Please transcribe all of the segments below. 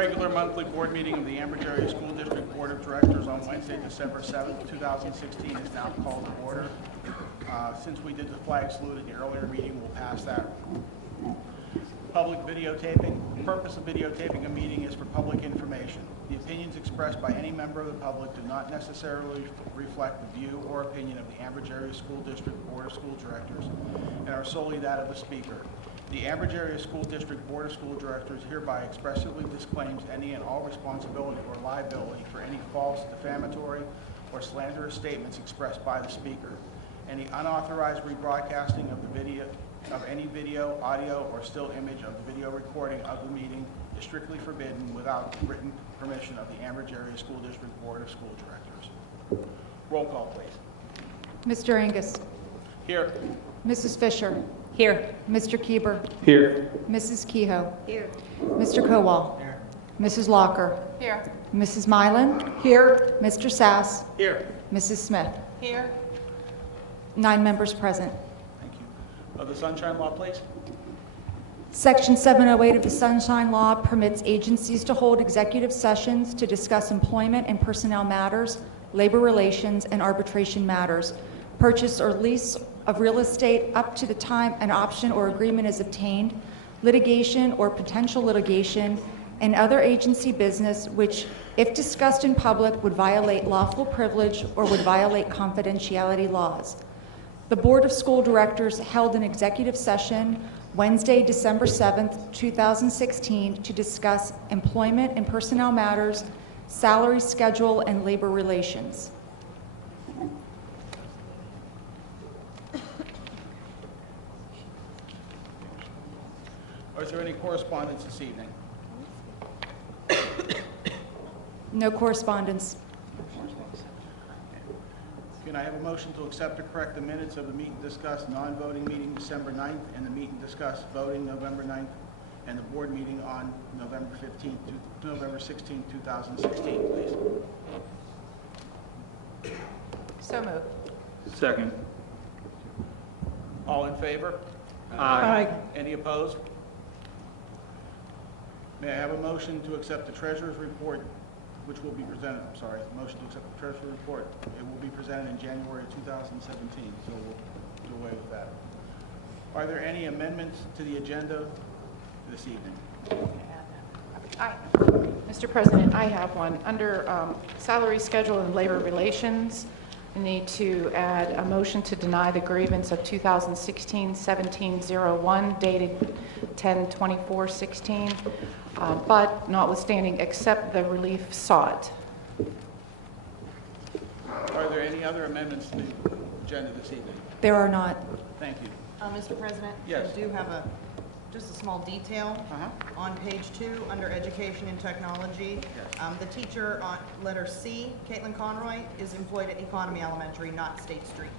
regular monthly board meeting of the Ambridge Area School District Board of Directors on Wednesday, December 7th, 2016 is now called to order. Since we did the flag salute at the earlier meeting, we'll pass that. Public videotaping. The purpose of videotaping a meeting is for public information. The opinions expressed by any member of the public do not necessarily reflect the view or opinion of the Ambridge Area School District Board of School Directors and are solely that of the speaker. The Ambridge Area School District Board of School Directors hereby expressly disclaims any and all responsibility or liability for any false, defamatory, or slanderous statements expressed by the speaker. Any unauthorized rebroadcasting of the video, of any video, audio, or still image of the video recording of the meeting is strictly forbidden without written permission of the Ambridge Area School District Board of School Directors. Roll call, please. Mr. Angus. Here. Mrs. Fisher. Here. Mr. Kieber. Here. Mrs. Kehoe. Here. Mr. Kowal. Here. Mrs. Locker. Here. Mrs. Mylan. Here. Mr. Sass. Here. Mrs. Smith. Here. 9 members present. Thank you. The Sunshine Law, please. Section 708 of the Sunshine Law permits agencies to hold executive sessions to discuss employment and personnel matters, labor relations, and arbitration matters, purchase or lease of real estate up to the time an option or agreement is obtained, litigation or potential litigation, and other agency business which, if discussed in public, would violate lawful privilege or would violate confidentiality laws. The Board of School Directors held an executive session Wednesday, December 7th, 2016 to discuss employment and personnel matters, salary schedule, and labor relations. Is there any correspondence this evening? No correspondence. Can I have a motion to accept or correct the minutes of the meet and discuss non-voting meeting December 9th and the meet and discuss voting November 9th and the board meeting on November 15th to November 16th, 2016, please? So moved. Second. All in favor? Aye. Any opposed? May I have a motion to accept the treasurer's report, which will be presented, motion to accept the treasurer's report. It will be presented in January 2017, so we'll do away with that. Are there any amendments to the agenda this evening? Mr. President, I have one. Under salary schedule and labor relations, we need to add a motion to deny the grievance of 2016-1701 dated 10/24/16, but notwithstanding accept the relief sought. Are there any other amendments to the agenda this evening? There are not. Thank you. Mr. President? Yes. I do have just a small detail. On page 2, under Education and Technology, Yes. the teacher on letter C, Caitlin Conroy, is employed at Economy Elementary, not State Street.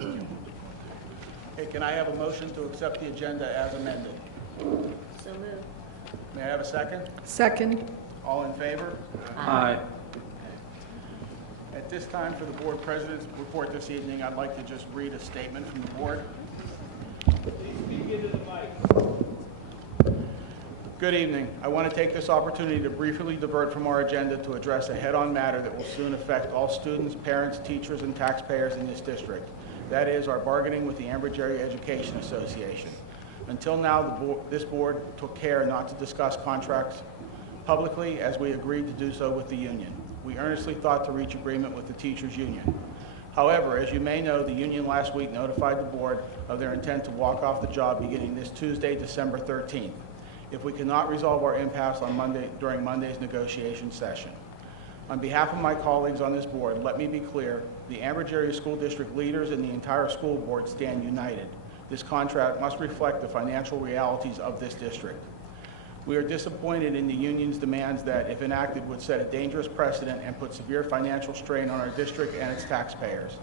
Okay, can I have a motion to accept the agenda as amended? So moved. May I have a second? Second. All in favor? Aye. At this time, for the board president's report this evening, I'd like to just read a statement from the board. Good evening. I want to take this opportunity to briefly divert from our agenda to address a head-on matter that will soon affect all students, parents, teachers, and taxpayers in this district. That is our bargaining with the Ambridge Area Education Association. Until now, this board took care not to discuss contracts publicly, as we agreed to do so with the union. We earnestly thought to reach agreement with the teachers' union. However, as you may know, the union last week notified the board of their intent to walk off the job beginning this Tuesday, December 13th, if we cannot resolve our impasse on Monday during Monday's negotiation session. On behalf of my colleagues on this board, let me be clear, the Ambridge Area School District leaders and the entire school board stand united. This contract must reflect the financial realities of this district. We are disappointed in the union's demands that, if enacted, would set a dangerous precedent and put severe financial strain on our district and its taxpayers.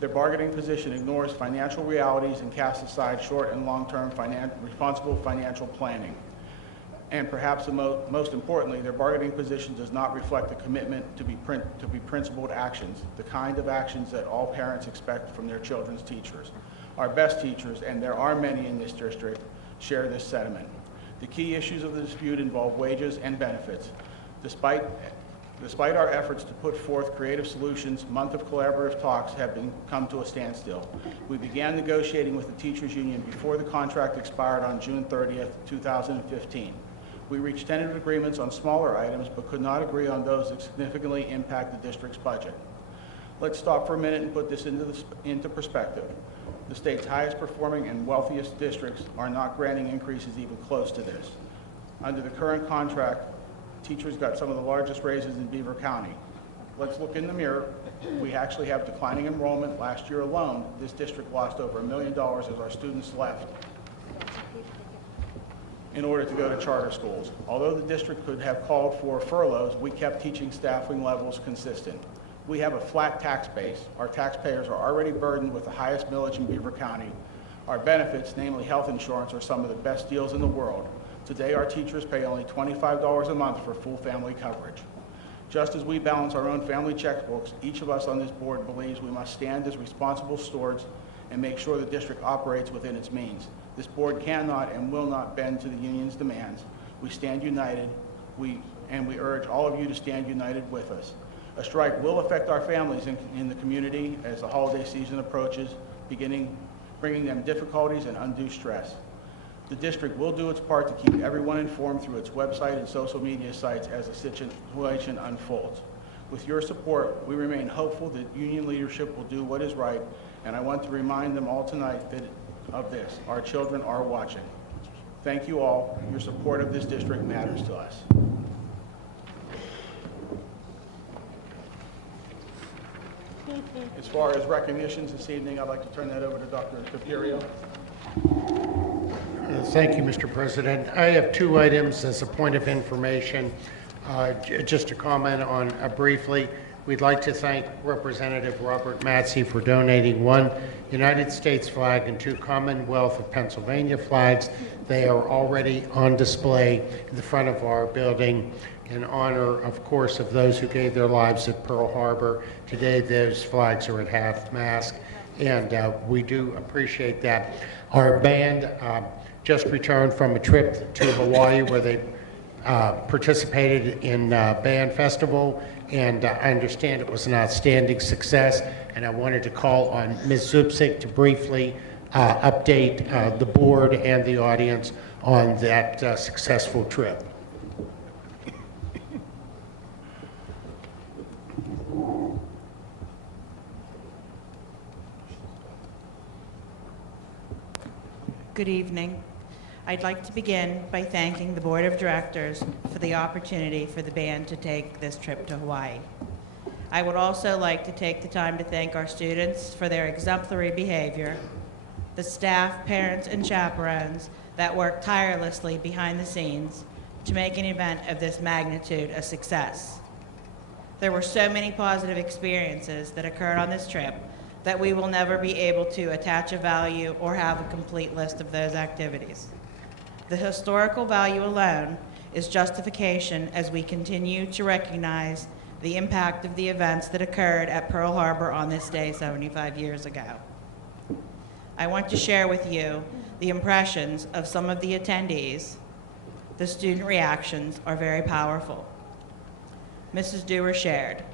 Their bargaining position ignores financial realities and casts aside short and long-term responsible financial planning. And perhaps most importantly, their bargaining position does not reflect the commitment to be principled actions, the kind of actions that all parents expect from their children's teachers. Our best teachers, and there are many in this district, share this sentiment. The key issues of the dispute involve wages and benefits. Despite our efforts to put forth creative solutions, month of collaborative talks have come to a standstill. We began negotiating with the teachers union before the contract expired on June 30th, 2015. We reached tentative agreements on smaller items, but could not agree on those that significantly impact the district's budget. Let's stop for a minute and put this into perspective. The state's highest performing and wealthiest districts are not granting increases even close to this. Under the current contract, teachers got some of the largest raises in Beaver County. Let's look in the mirror. We actually have declining enrollment. Last year alone, this district lost over $1 million as our students left in order to go to charter schools. Although the district could have called for furloughs, we kept teaching staffing levels consistent. We have a flat tax base. Our taxpayers are already burdened with the highest millage in Beaver County. Our benefits, namely health insurance, are some of the best deals in the world. Today, our teachers pay only $25 a month for full family coverage. Just as we balance our own family checkbooks, each of us on this board believes we must stand as responsible stewards and make sure the district operates within its means. This board cannot and will not bend to the union's demands. We stand united, and we urge all of you to stand united with us. A strike will affect our families in the community as the holiday season approaches, bringing them difficulties and undue stress. The district will do its part to keep everyone informed through its website and social media sites as the situation unfolds. With your support, we remain hopeful that union leadership will do what is right, and I want to remind them all tonight of this. Our children are watching. Thank you all. Your support of this district matters to us. As far as recognitions this evening, I'd like to turn that over to Dr. Capirio. Thank you, Mr. President. I have two items as a point of information. Just to comment on briefly, we'd like to thank Representative Robert Matsey for donating 1 United States flag and 2 Commonwealth of Pennsylvania flags. They are already on display in the front of our building in honor, of course, of those who gave their lives at Pearl Harbor. Today, those flags are at half-mast, and we do appreciate that. Our band just returned from a trip to Hawaii where they participated in band festival, and I understand it was an outstanding success, and I wanted to call on Ms. Zubcik to briefly update the board and the audience on that successful trip. Good evening. I'd like to begin by thanking the Board of Directors for the opportunity for the band to take this trip to Hawaii. I would also like to take the time to thank our students for their exemplary behavior, the staff, parents, and chaperones that worked tirelessly behind the scenes to make an event of this magnitude a success. There were so many positive experiences that occurred on this trip that we will never be able to attach a value or have a complete list of those activities. The historical value alone is justification as we continue to recognize the impact of the events that occurred at Pearl Harbor on this day 75 years ago. I want to share with you the impressions of some of the attendees. The student reactions are very powerful. Mrs. Dewar shared,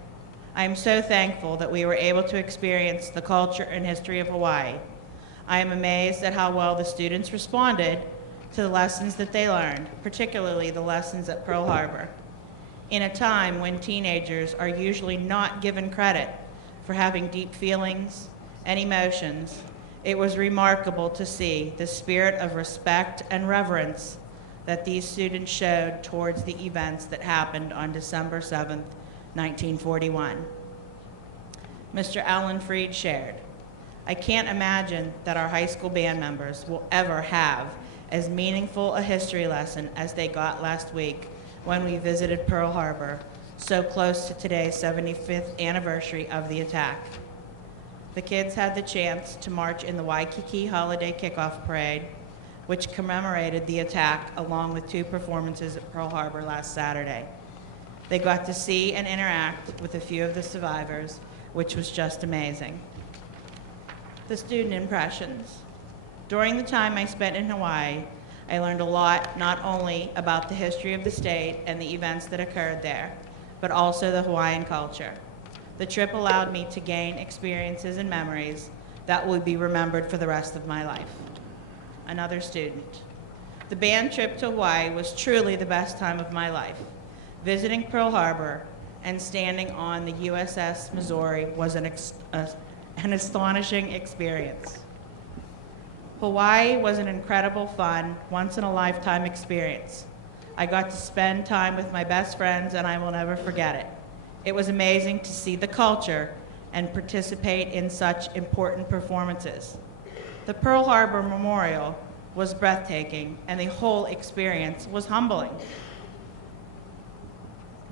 "I am so thankful that we were able to experience the culture and history of Hawaii. I am amazed at how well the students responded to the lessons that they learned, particularly the lessons at Pearl Harbor. In a time when teenagers are usually not given credit for having deep feelings and emotions, it was remarkable to see the spirit of respect and reverence that these students showed towards the events that happened on December 7th, 1941. Mr. Alan Freed shared, "I can't imagine that our high school band members will ever have as meaningful a history lesson as they got last week when we visited Pearl Harbor, so close to today's 75th anniversary of the attack. The kids had the chance to march in the Waikiki Holiday Kickoff Parade, which commemorated the attack along with 2 performances at Pearl Harbor last Saturday. They got to see and interact with a few of the survivors, which was just amazing." The student impressions. "During the time I spent in Hawaii, I learned a lot, not only about the history of the state and the events that occurred there, but also the Hawaiian culture. The trip allowed me to gain experiences and memories that will be remembered for the rest of my life. Another student. The band trip to Hawaii was truly the best time of my life. Visiting Pearl Harbor and standing on the USS Missouri was an astonishing experience. Hawaii was an incredible, fun, once-in-a-lifetime experience. I got to spend time with my best friends, and I will never forget it. It was amazing to see the culture and participate in such important performances. The Pearl Harbor Memorial was breathtaking, and the whole experience was humbling.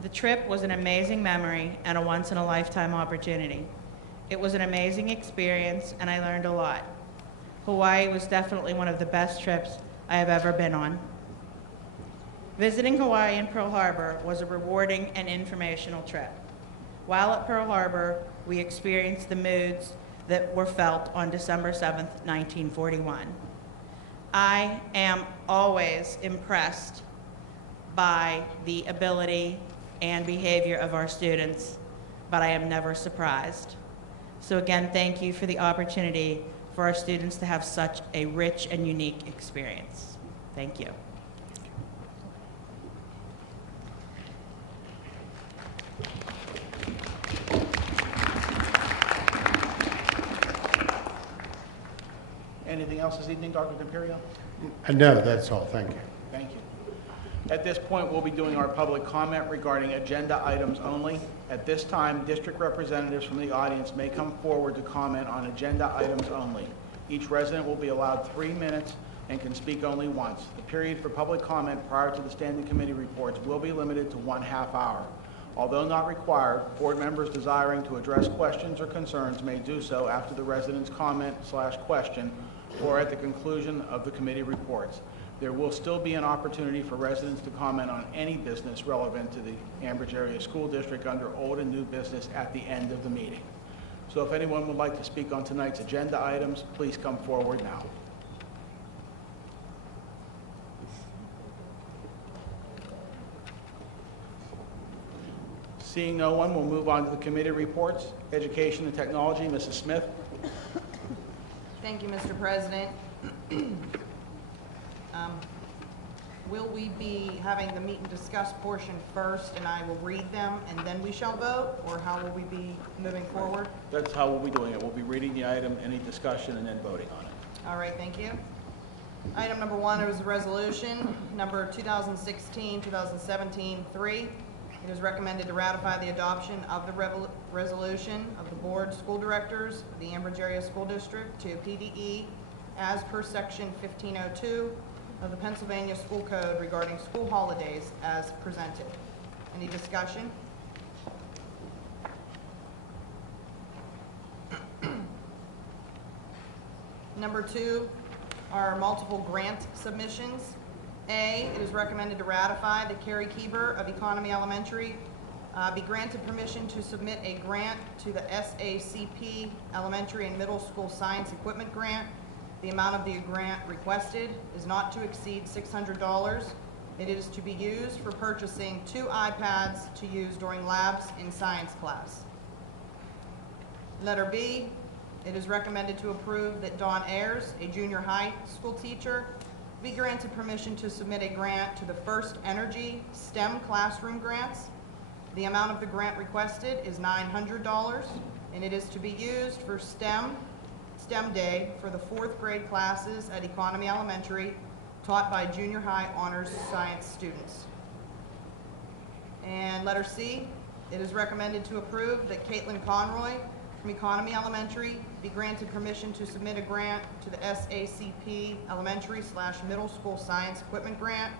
The trip was an amazing memory and a once-in-a-lifetime opportunity. It was an amazing experience, and I learned a lot. Hawaii was definitely one of the best trips I have ever been on. Visiting Hawaii and Pearl Harbor was a rewarding and informational trip. While at Pearl Harbor, we experienced the moods that were felt on December 7th, 1941. I am always impressed by the ability and behavior of our students, but I am never surprised. So again, thank you for the opportunity for our students to have such a rich and unique experience. Thank you. Anything else this evening, Dr. D'Imperio? No, that's all. Thank you. Thank you. At this point, we'll be doing our public comment regarding agenda items only. At this time, district representatives from the audience may come forward to comment on agenda items only. Each resident will be allowed 3 minutes and can speak only once. The period for public comment prior to the standing committee reports will be limited to 1/2 hour. Although not required, board members desiring to address questions or concerns may do so after the resident's comment/question or at the conclusion of the committee reports. There will still be an opportunity for residents to comment on any business relevant to the Ambridge Area School District under old and new business at the end of the meeting. So if anyone would like to speak on tonight's agenda items, please come forward now. Seeing no one, we'll move on to the committee reports. Education and Technology, Mrs. Smith. Thank you, Mr. President. Will we be having the meet and discuss portion first, and I will read them, and then we shall vote, or how will we be moving forward? That's how we'll be doing it. We'll be reading the item, any discussion, and then voting on it. All right, thank you. Item number 1 is a resolution, number 2016-2017-3. It is recommended to ratify the adoption of the resolution of the Board of School Directors of the Ambridge Area School District to PDE as per Section 1502 of the Pennsylvania School Code regarding school holidays as presented. Any discussion? Number 2 are multiple grant submissions. A, it is recommended to ratify that Carrie Keeber of Economy Elementary be granted permission to submit a grant to the SACP Elementary and Middle School Science Equipment Grant. The amount of the grant requested is not to exceed $600. It is to be used for purchasing 2 iPads to use during labs in science class. Letter B, it is recommended to approve that Dawn Ayers, a junior high school teacher, be granted permission to submit a grant to the First Energy STEM Classroom Grants. The amount of the grant requested is $900, and it is to be used for STEM Day for the 4th grade classes at Economy Elementary, taught by junior high honors science students. And letter C, it is recommended to approve that Caitlin Conroy from Economy Elementary be granted permission to submit a grant to the SACP Elementary/Middle School Science Equipment Grant.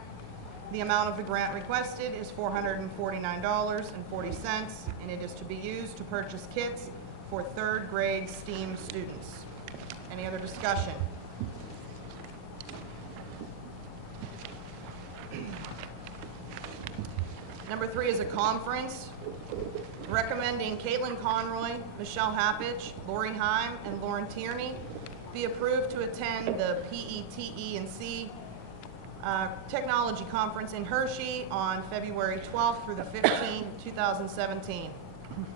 The amount of the grant requested is $449.40, and it is to be used to purchase kits for 3rd grade STEAM students. Any other discussion? Number 3 is a conference recommending Caitlin Conroy, Michelle Happich, Lori Heim, and Lauren Tierney be approved to attend the PETE&C Technology Conference in Hershey on February 12th through the 15th, 2017.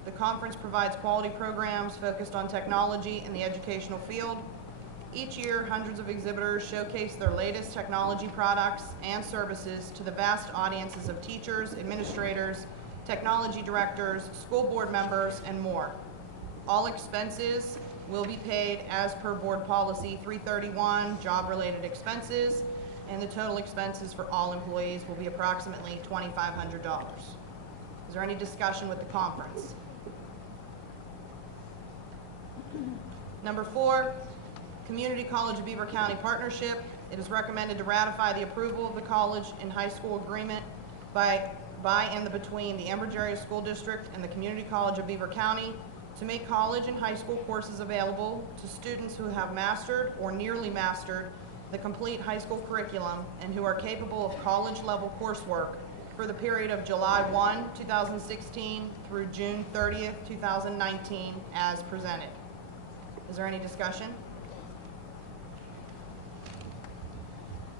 The conference provides quality programs focused on technology in the educational field. Each year, hundreds of exhibitors showcase their latest technology products and services to the vast audiences of teachers, administrators, technology directors, school board members, and more. All expenses will be paid as per Board Policy 331, job-related expenses, and the total expenses for all employees will be approximately $2,500. Is there any discussion with the conference? Number 4, Community College of Beaver County Partnership. It is recommended to ratify the approval of the college and high school agreement by and between the Ambridge Area School District and the Community College of Beaver County to make college and high school courses available to students who have mastered or nearly mastered the complete high school curriculum and who are capable of college-level coursework for the period of July 1, 2016 through June 30th, 2019 as presented. Is there any discussion?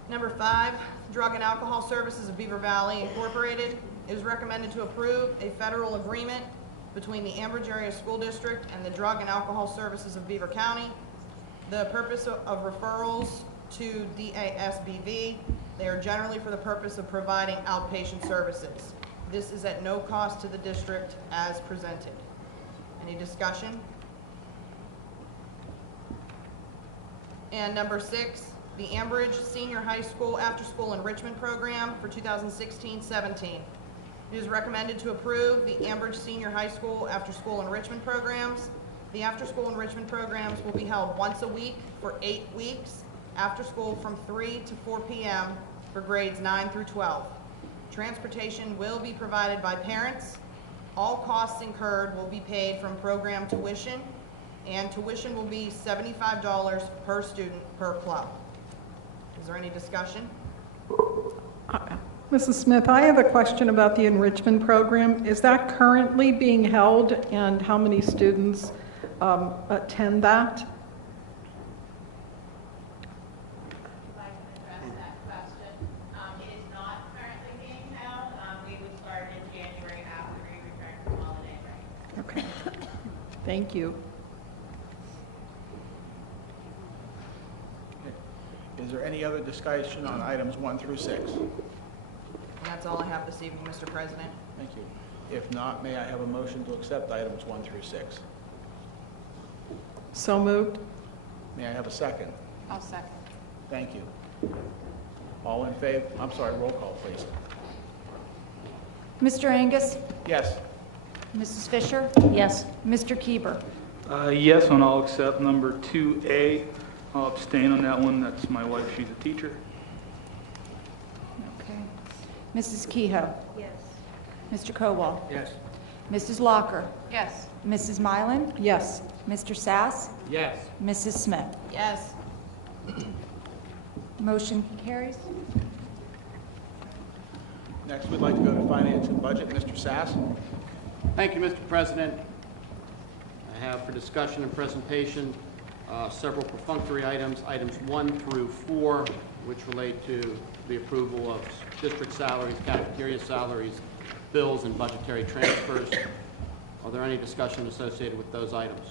Number 5, Drug and Alcohol Services of Beaver Valley Incorporated. It is recommended to approve a federal agreement between the Ambridge Area School District and the Drug and Alcohol Services of Beaver County. The purpose of referrals to DASBV, they are generally for the purpose of providing outpatient services. This is at no cost to the district as presented. Any discussion? And number 6, the Ambridge Senior High School After School Enrichment Program for 2016-17. It is recommended to approve the Ambridge Senior High School After School Enrichment Programs. The after school enrichment programs will be held once a week for 8 weeks, after school from 3 to 4 p.m. for grades 9 through 12. Transportation will be provided by parents. All costs incurred will be paid from program tuition, and tuition will be $75 per student per club. Is there any discussion? Mrs. Smith, I have a question about the enrichment program. Is that currently being held, and how many students attend that? If I can address that question. It is not currently being held. We would start in January after we return from holiday break. Okay. Thank you. Is there any other discussion on items 1 through 6? And that's all I have this evening, Mr. President. Thank you. If not, may I have a motion to accept items 1 through 6? So moved. May I have a second? I'll second. Thank you. All in favor? I'm sorry, roll call, please. Mr. Angus? Yes. Mrs. Fisher? Yes. Mr. Kieber? Yes, and I'll accept number 2A. I'll abstain on that one. That's my wife. She's a teacher. Okay. Mrs. Kehoe? Yes. Mr. Kowal? Yes. Mrs. Locker? Yes. Mrs. Mylan? Yes. Mr. Sass? Yes. Mrs. Smith? Yes. Motion carries. Next, we'd like to go to Finance and Budget. Mr. Sass? Thank you, Mr. President. I have for discussion and presentation several perfunctory items, items 1 through 4, which relate to the approval of district salaries, cafeteria salaries, bills, and budgetary transfers. Are there any discussion associated with those items?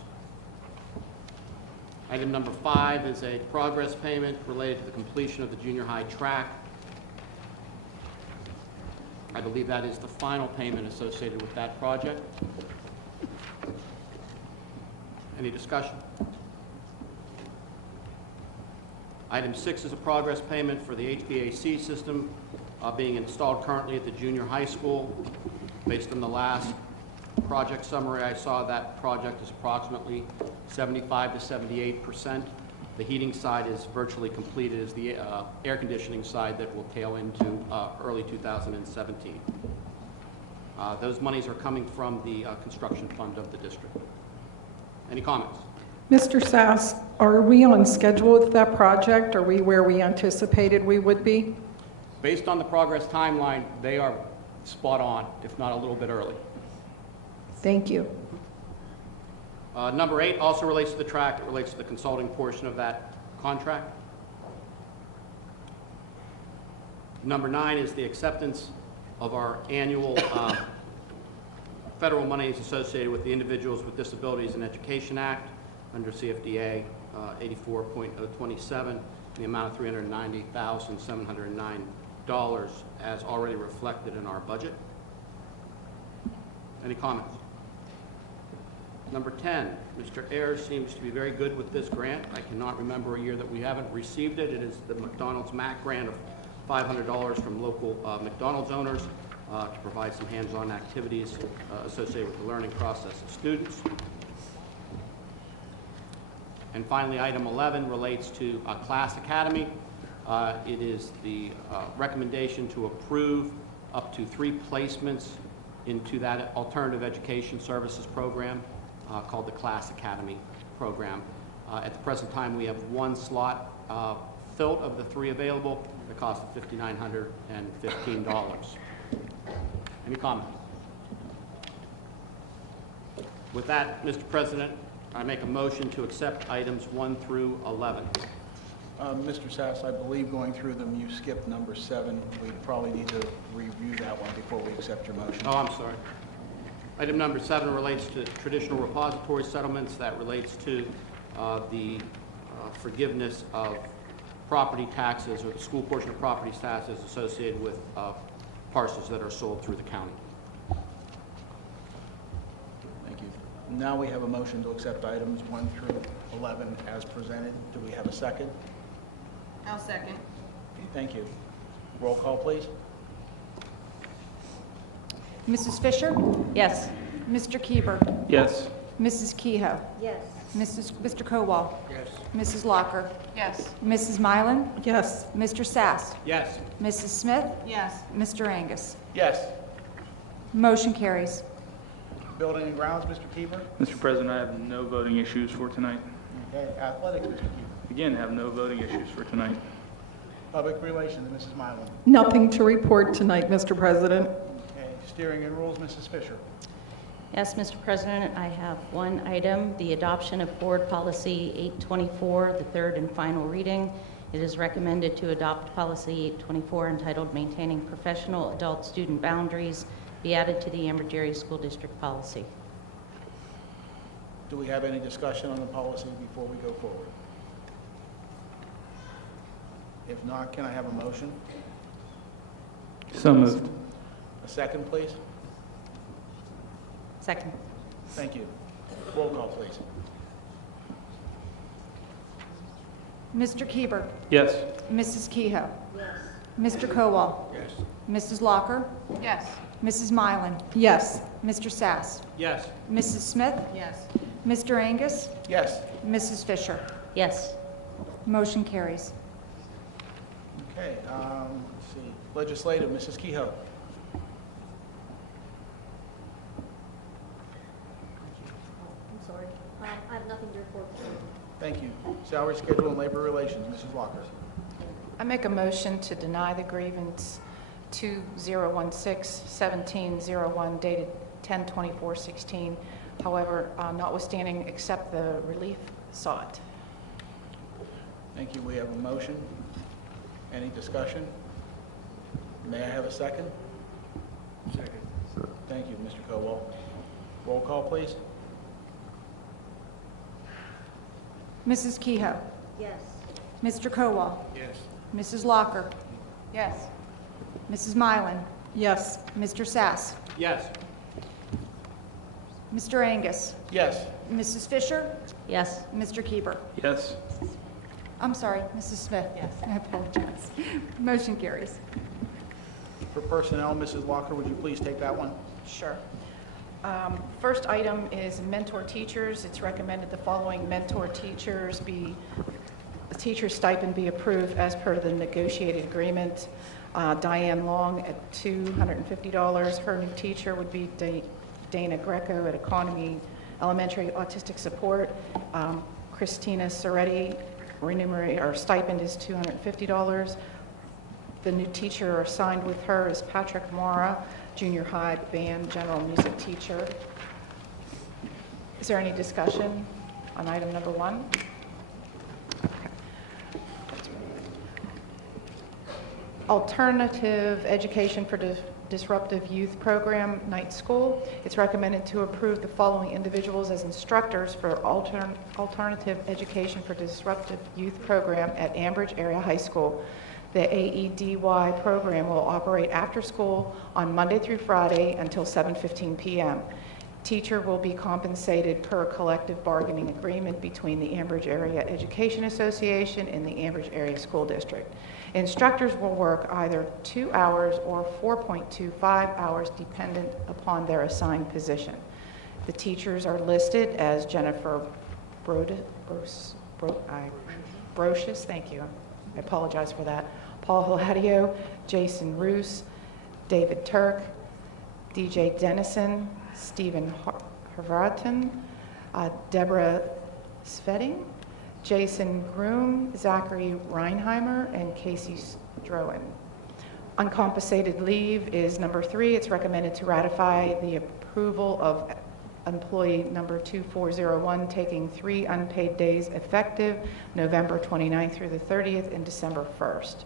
Item number 5 is a progress payment related to the completion of the junior high track. I believe that is the final payment associated with that project. Any discussion? Item 6 is a progress payment for the HVAC system being installed currently at the junior high school. Based on the last project summary I saw, that project is approximately 75 to 78%. The heating side is virtually completed, as the air conditioning side that will tail into early 2017. Those monies are coming from the construction fund of the district. Any comments? Mr. Sass, are we on schedule with that project? Are we where we anticipated we would be? Based on the progress timeline, they are spot on, if not a little bit early. Thank you. Number 8 also relates to the track. It relates to the consulting portion of that contract. Number 9 is the acceptance of our annual federal monies associated with the Individuals with Disabilities in Education Act under CFDA 84.027 in the amount of $390,709 as already reflected in our budget. Any comments? Number 10, Mr. Ayers seems to be very good with this grant. I cannot remember a year that we haven't received it. It is the McDonald's MAC grant of $500 from local McDonald's owners to provide some hands-on activities associated with the learning process of students. And finally, item 11 relates to Class Academy. It is the recommendation to approve up to 3 placements into that alternative education services program called the Class Academy program. At the present time, we have 1 slot filled of the 3 available at a cost of $5,915. Any comments? With that, Mr. President, I make a motion to accept items 1 through 11. Mr. Sass, I believe going through them, you skipped number 7. We probably need to review that one before we accept your motion. Oh, I'm sorry. Item number 7 relates to traditional repository settlements. That relates to the forgiveness of property taxes or the school portion of property taxes associated with parcels that are sold through the county. Thank you. Now we have a motion to accept items 1 through 11 as presented. Do we have a second? I'll second. Thank you. Roll call, please. Mrs. Fisher? Yes. Mr. Kieber? Yes. Mrs. Kehoe? Yes. Mr. Kowal? Yes. Mrs. Locker? Yes. Mrs. Mylan? Yes. Mr. Sass? Yes. Mrs. Smith? Yes. Mr. Angus? Yes. Motion carries. Building and grounds, Mr. Keeper. Mr. President, I have no voting issues for tonight. Okay. Athletics, Mr. Keeper. Again, have no voting issues for tonight. Public relations, Mrs. Mylan. Nothing to report tonight, Mr. President. Okay. Steering and rules, Mrs. Fisher. Yes, Mr. President, I have one item, the adoption of Board Policy 824, the third and final reading. It is recommended to adopt Policy 824 entitled Maintaining Professional Adult Student Boundaries be added to the Amber Dairy School District policy. Do we have any discussion on the policy before we go forward? If not, can I have a motion? So moved. A second, please? Second. Thank you. Roll call, please. Mr. Kieber? Yes. Mrs. Kehoe? Yes. Mr. Kowal? Yes. Mrs. Locker? Yes. Mrs. Mylan? Yes. Mr. Sass? Yes. Mrs. Smith? Yes. Mr. Angus? Yes. Mrs. Fisher? Yes. Motion carries. Okay, let's see. Legislative, Mrs. Kehoe. I'm sorry. I have nothing to report. Thank you. Salary schedule and labor relations, Mrs. Locker. I make a motion to deny the grievance 2016-1701 dated 10/24/16. However, notwithstanding, accept the relief sought. Thank you. We have a motion. Any discussion? May I have a second? Second. Thank you, Mr. Kowal. Roll call, please. Mrs. Kehoe? Yes. Mr. Kowal? Yes. Mrs. Locker? Yes. Mrs. Mylan? Yes. Mr. Sass? Yes. Mr. Angus? Yes. Mrs. Fisher? Yes. Mr. Kieber? Yes. I'm sorry, Mrs. Smith? Yes. I apologize. Motion carries. For personnel, Mrs. Locker, would you please take that one? Sure. First item is mentor teachers. It's recommended the following mentor teachers the teacher stipend be approved as per the negotiated agreement. Diane Long at $250. Her new teacher would be Dana Greco at Economy Elementary Autistic Support. Christina Soretti, her stipend is $250. The new teacher assigned with her is Patrick Mara, junior high band general music teacher. Is there any discussion on item number 1? Alternative Education for Disruptive Youth Program, Night School. It's recommended to approve the following individuals as instructors for Alternative Education for Disruptive Youth Program at Ambridge Area High School. The AEDY program will operate after school on Monday through Friday until 7:15 p.m. Teacher will be compensated per collective bargaining agreement between the Ambridge Area Education Association and the Ambridge Area School District. Instructors will work either 2 hours or 4.25 hours dependent upon their assigned position. The teachers are listed as Jennifer Brocious, thank you, I apologize for that, Paul Hiladio, Jason Roos, David Turk, DJ Dennison, Stephen Harvaton, Deborah Svetting, Jason Groom, Zachary Reinheimer, and Casey Stroen. Uncompensated leave is number 3. It's recommended to ratify the approval of employee number 2401 taking 3 unpaid days effective November 29th through the 30th and December 1st.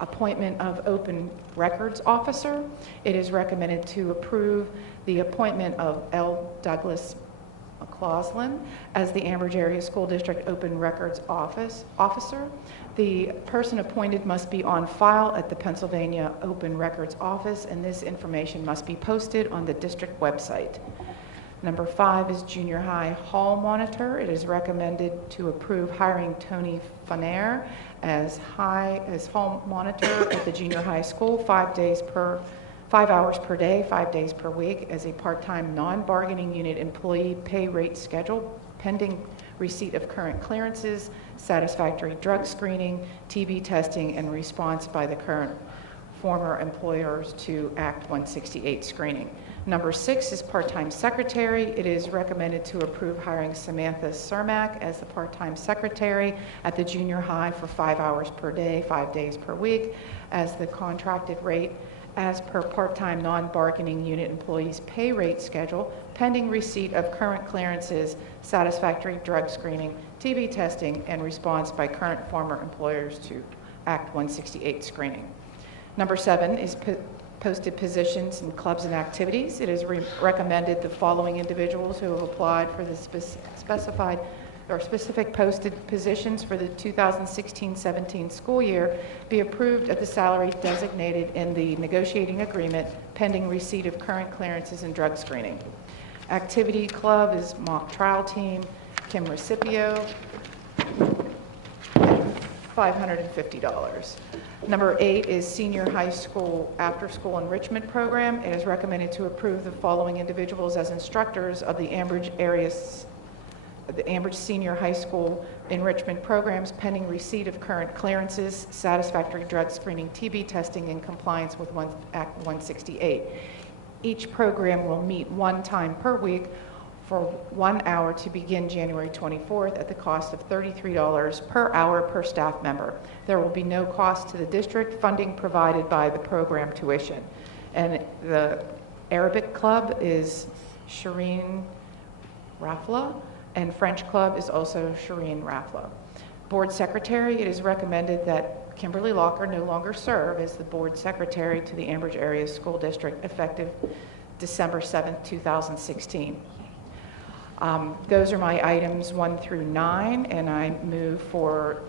Appointment of open records officer. It is recommended to approve the appointment of L. Douglas McCausland as the Ambridge Area School District Open Records Officer. The person appointed must be on file at the Pennsylvania Open Records Office, and this information must be posted on the district website. Number 5 is junior high hall monitor. It is recommended to approve hiring Tony Fonair as hall monitor at the junior high school, 5 hours per day, 5 days per week, as a part-time non-bargaining unit employee pay rate schedule, pending receipt of current clearances, satisfactory drug screening, TB testing, and response by the current former employers to Act 168 screening. Number 6 is part-time secretary. It is recommended to approve hiring Samantha Cermak as the part-time secretary at the junior high for 5 hours per day, 5 days per week, as the contracted rate as per part-time non-bargaining unit employees' pay rate schedule, pending receipt of current clearances, satisfactory drug screening, TB testing, and response by current former employers to Act 168 screening. Number 7 is posted positions in clubs and activities. It is recommended the following individuals who have applied for the specific posted positions for the 2016-17 school year be approved at the salary designated in the negotiating agreement, pending receipt of current clearances and drug screening. Activity club is mock trial team, Kim Recipio, $550. Number 8 is senior high school after-school enrichment program. It is recommended to approve the following individuals as instructors of the Ambridge Senior High School enrichment programs, pending receipt of current clearances, satisfactory drug screening, TB testing, and compliance with Act 168. Each program will meet 1 time per week for 1 hour to begin January 24th at the cost of $33 per hour per staff member. There will be no cost to the district, funding provided by the program tuition. And the Arabic club is Shireen Rafla, and French club is also Shireen Rafla. Board secretary, it is recommended that Kimberly Locker no longer serve as the board secretary to the Ambridge Area School District effective December 7th, 2016. Those are my items 1 through 9, and I move for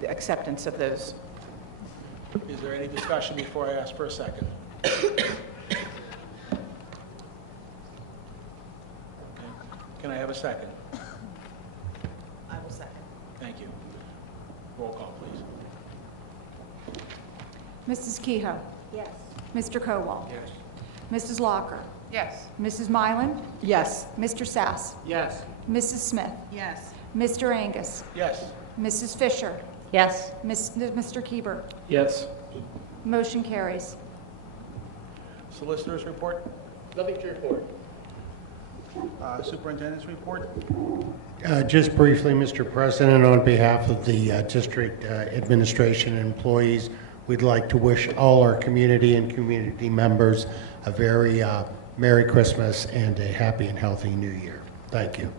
the acceptance of those. Is there any discussion before I ask for a second? Can I have a second? I will second. Thank you. Roll call, please. Mrs. Kehoe. Yes. Mr. Kowal. Yes. Mrs. Locker. Yes. Mrs. Mylan. Yes. Mr. Sass. Yes. Mrs. Smith. Yes. Mr. Angus. Yes. Mrs. Fisher. Yes. Mr. Keeber. Yes. Motion carries. Solicitor's report. Nothing to report. Superintendent's report. Just briefly, Mr. President, on behalf of the district administration and employees, we'd like to wish all our community and community members a very Merry Christmas and a happy and healthy New Year. Thank you.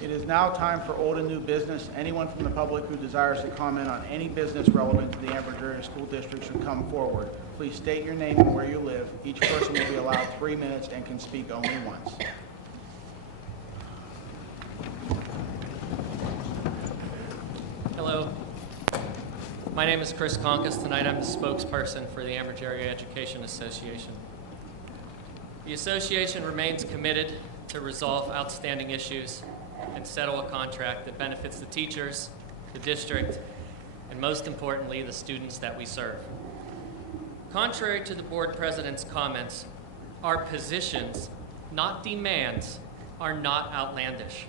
It is now time for old and new business. Anyone from the public who desires to comment on any business relevant to the Amherst Area School District should come forward. Please state your name and where you live. Each person will be allowed 3 minutes and can speak only once. Hello. My name is Chris Conkus. Tonight I'm the spokesperson for the Amherst Area Education Association. The association remains committed to resolve outstanding issues and settle a contract that benefits the teachers, the district, and most importantly, the students that we serve. Contrary to the board president's comments, our positions, not demands, are not outlandish.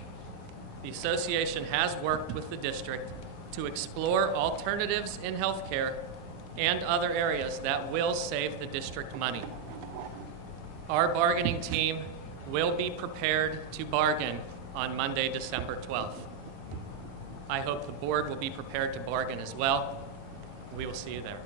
The association has worked with the district to explore alternatives in healthcare and other areas that will save the district money. Our bargaining team will be prepared to bargain on Monday, December 12th. I hope the board will be prepared to bargain as well. We will see you there.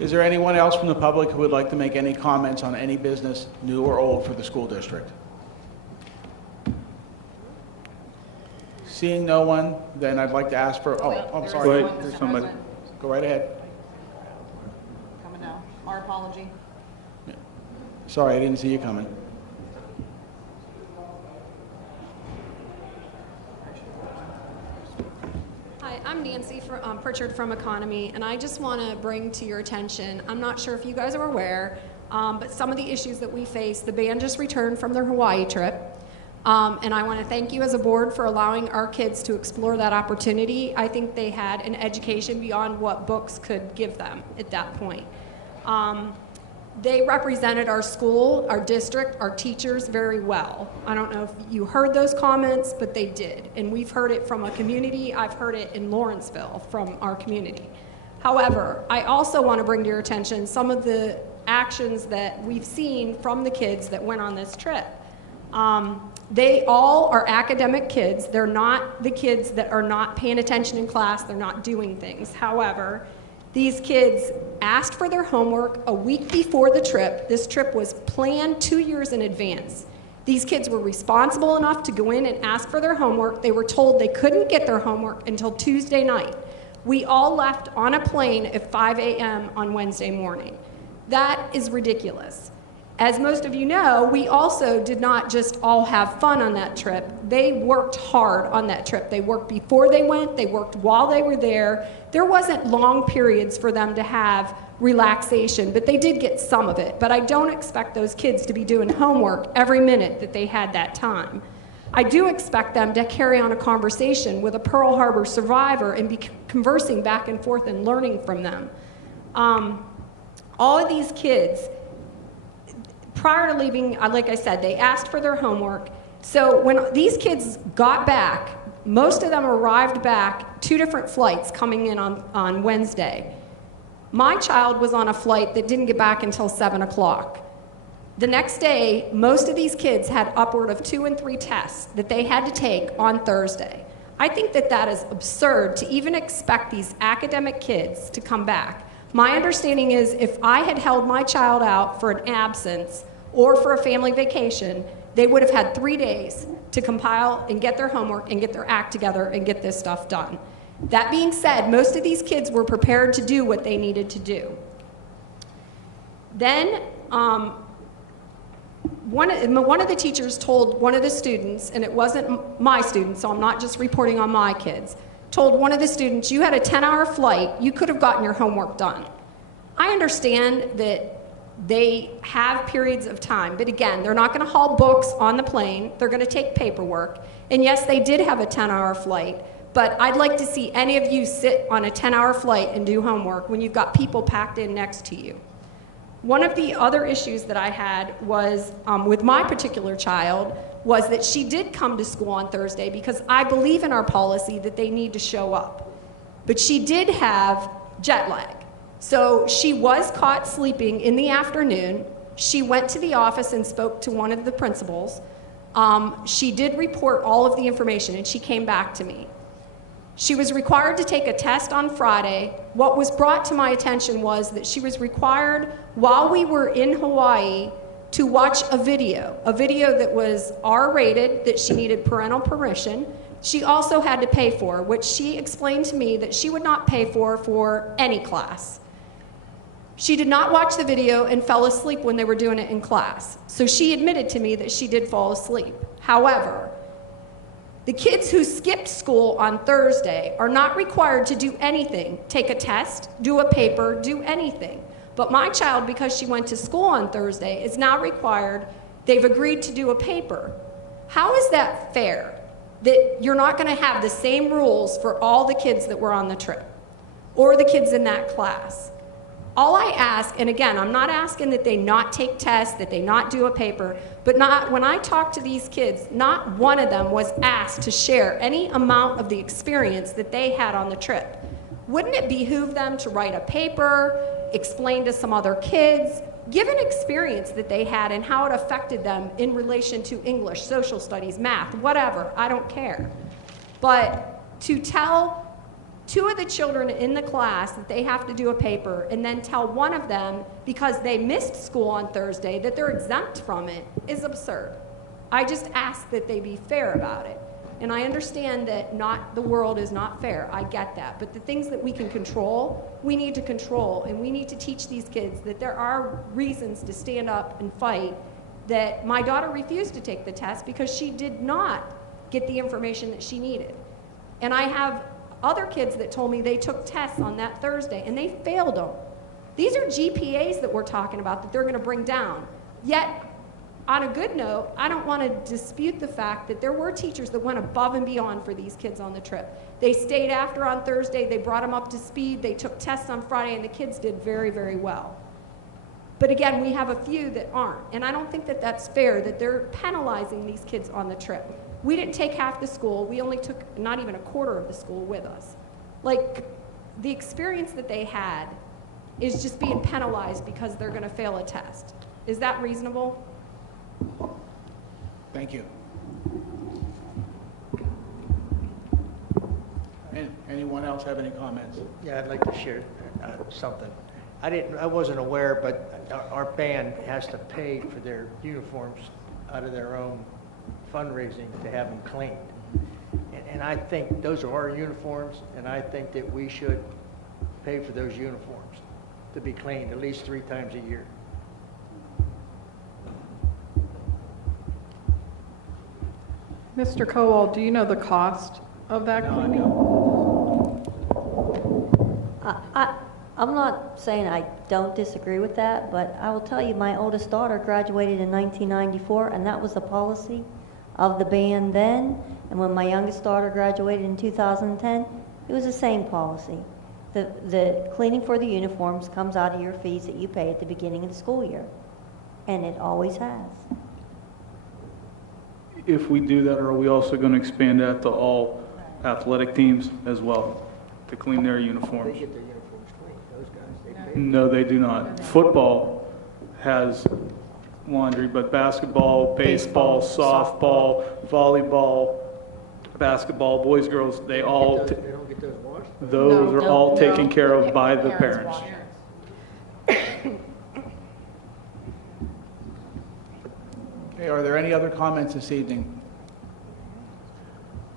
Is there anyone else from the public who would like to make any comments on any business, new or old, for the school district? Seeing no one, then I'd like to ask for, oh, I'm There sorry. is one, There's Mr. somebody. President. Go right ahead. Coming down. Our apology. Sorry, I didn't see you coming. Hi, I'm Nancy Pritchard from Economy, and I just want to bring to your attention, I'm not sure if you guys are aware, but some of the issues that we face, the band just returned from their Hawaii trip, and I want to thank you as a board for allowing our kids to explore that opportunity. I think they had an education beyond what books could give them at that point. They represented our school, our district, our teachers very well. I don't know if you heard those comments, but they did. And we've heard it from a community. I've heard it in Lawrenceville from our community. However, I also want to bring to your attention some of the actions that we've seen from the kids that went on this trip. They all are academic kids. They're not the kids that are not paying attention in class. They're not doing things. However, these kids asked for their homework a week before the trip. This trip was planned 2 years in advance. These kids were responsible enough to go in and ask for their homework. They were told they couldn't get their homework until Tuesday night. We all left on a plane at 5 a.m. on Wednesday morning. That is ridiculous. As most of you know, we also did not just all have fun on that trip. They worked hard on that trip. They worked before they went, they worked while they were there. There wasn't long periods for them to have relaxation, but they did get some of it. But I don't expect those kids to be doing homework every minute that they had that time. I do expect them to carry on a conversation with a Pearl Harbor survivor and be conversing back and forth and learning from them. All of these kids, prior to leaving, like I said, they asked for their homework. So when these kids got back, most of them arrived back 2 different flights coming in on Wednesday. My child was on a flight that didn't get back until 7 o'clock. The next day, most of these kids had upward of 2 and 3 tests that they had to take on Thursday. I think that that is absurd to even expect these academic kids to come back. My understanding is if I had held my child out for an absence or for a family vacation, they would have had 3 days to compile and get their homework and get their act together and get this stuff done. That being said, most of these kids were prepared to do what they needed to do. Then one of the teachers told one of the students, and it wasn't my student, so I'm not just reporting on my kids, told one of the students, you had a 10-hour flight, you could have gotten your homework done. I understand that they have periods of time, but again, they're not going to haul books on the plane, they're going to take paperwork, and yes, they did have a 10-hour flight, but I'd like to see any of you sit on a 10-hour flight and do homework when you've got people packed in next to you. One of the other issues that I had was with my particular child, was that she did come to school on Thursday because I believe in our policy that they need to show up. But she did have jet lag. So she was caught sleeping in the afternoon. She went to the office and spoke to one of the principals. She did report all of the information, and she came back to me. She was required to take a test on Friday. What was brought to my attention was that she was required, while we were in Hawaii, to watch a video that was R-rated, that she needed parental permission. She also had to pay for, which she explained to me that she would not pay for any class. She did not watch the video and fell asleep when they were doing it in class. So she admitted to me that she did fall asleep. However, the kids who skipped school on Thursday are not required to do anything, take a test, do a paper, do anything. But my child, because she went to school on Thursday, is now required, they've agreed to do a paper. How is that fair? That you're not going to have the same rules for all the kids that were on the trip or the kids in that class. All I ask, and again, I'm not asking that they not take tests, that they not do a paper, but when I talk to these kids, not one of them was asked to share any amount of the experience that they had on the trip. Wouldn't it behoove them to write a paper, explain to some other kids, give an experience that they had and how it affected them in relation to English, social studies, math, whatever, I don't care. But to tell two of the children in the class that they have to do a paper and then tell one of them, because they missed school on Thursday, that they're exempt from it is absurd. I just ask that they be fair about it. And I understand that the world is not fair. I get that. But the things that we can control, we need to control. And we need to teach these kids that there are reasons to stand up and fight. That my daughter refused to take the test because she did not get the information that she needed. And I have other kids that told me they took tests on that Thursday and they failed them. These are GPAs that we're talking about that they're going to bring down. Yet, on a good note, I don't want to dispute the fact that there were teachers that went above and beyond for these kids on the trip. They stayed after on Thursday, they brought them up to speed, they took tests on Friday, and the kids did very, very well. But again, we have a few that aren't, and I don't think that that's fair, that they're penalizing these kids on the trip. We didn't take half the school, we only took not even a quarter of the school with us. Like, the experience that they had is just being penalized because they're going to fail a test. Is that reasonable? Thank you. Anyone else have any comments? Yeah, I'd like to share something. I wasn't aware, but our band has to pay for their uniforms out of their own fundraising to have them cleaned. And I think those are our uniforms, and I think that we should pay for those uniforms to be cleaned at least 3 times a year. Mr. Kowal, do you know the cost of that cleaning? I'm not saying I don't disagree with that, but I will tell you my oldest daughter graduated in 1994, and that was the policy of the band then. And when my youngest daughter graduated in 2010, it was the same policy. The cleaning for the uniforms comes out of your fees that you pay at the beginning of the school year, and it always has. If we do that, are we also going to expand that to all athletic teams as well, to clean their uniforms? They get their uniforms cleaned, those guys. They pay. No, they do not. Football has laundry, but basketball, baseball, softball, volleyball, basketball, boys, girls, they all, They don't get those washed? those are all taken care of by the parents. Okay, are there any other comments this evening?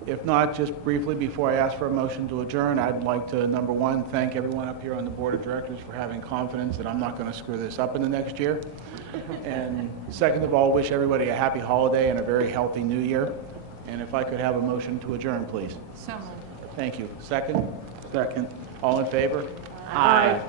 If not, just briefly before I ask for a motion to adjourn, I'd like to, number one, thank everyone up here on the board of directors for having confidence that I'm not going to screw this up in the next year. And second of all, wish everybody a happy holiday and a very healthy new year. And if I could have a motion to adjourn, please. So moved. Thank you. Second? Second. All in favor? Aye.